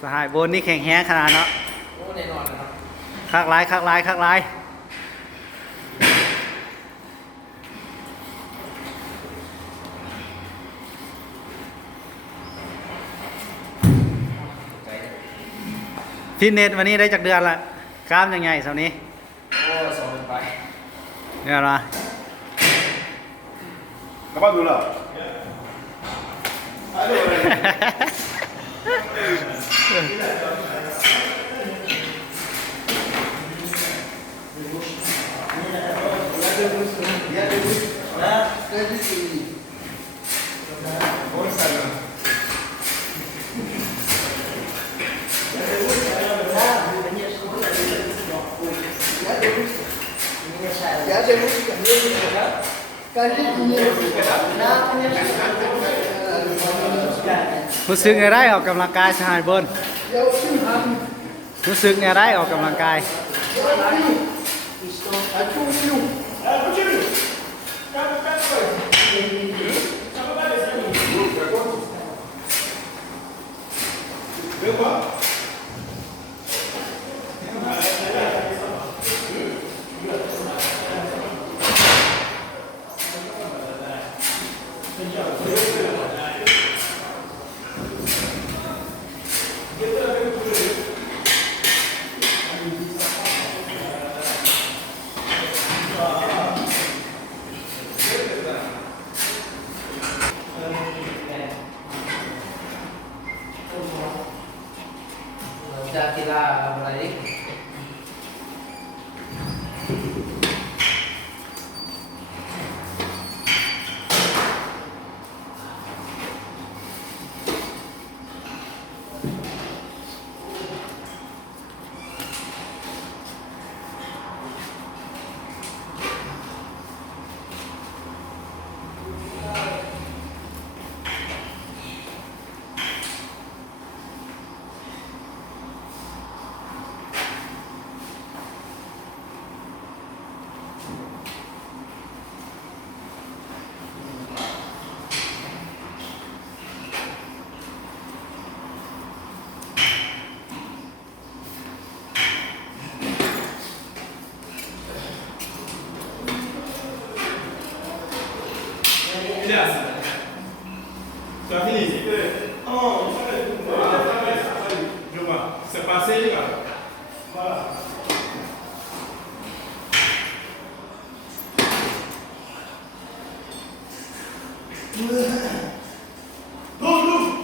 สหายบนนี่แข็งแห้งขนาดเนาะโอ้แน่นอนนะครับคักหลายคักหลายคักหลายฟิตเนสวันนี้ได้จากเดือนละกล้ามยังไงเสาร์นี้โอ้สองไปเนี่ยนะกระเป๋าดูเหรอรู้สึกไงได้ออกกำลังกายสหายบนรู้สึกไงได้ออกกำลังกายจากกีฬาอะไรÇa finit. Oh, je vois. C'est passé, les gars. Voilà. Go, go.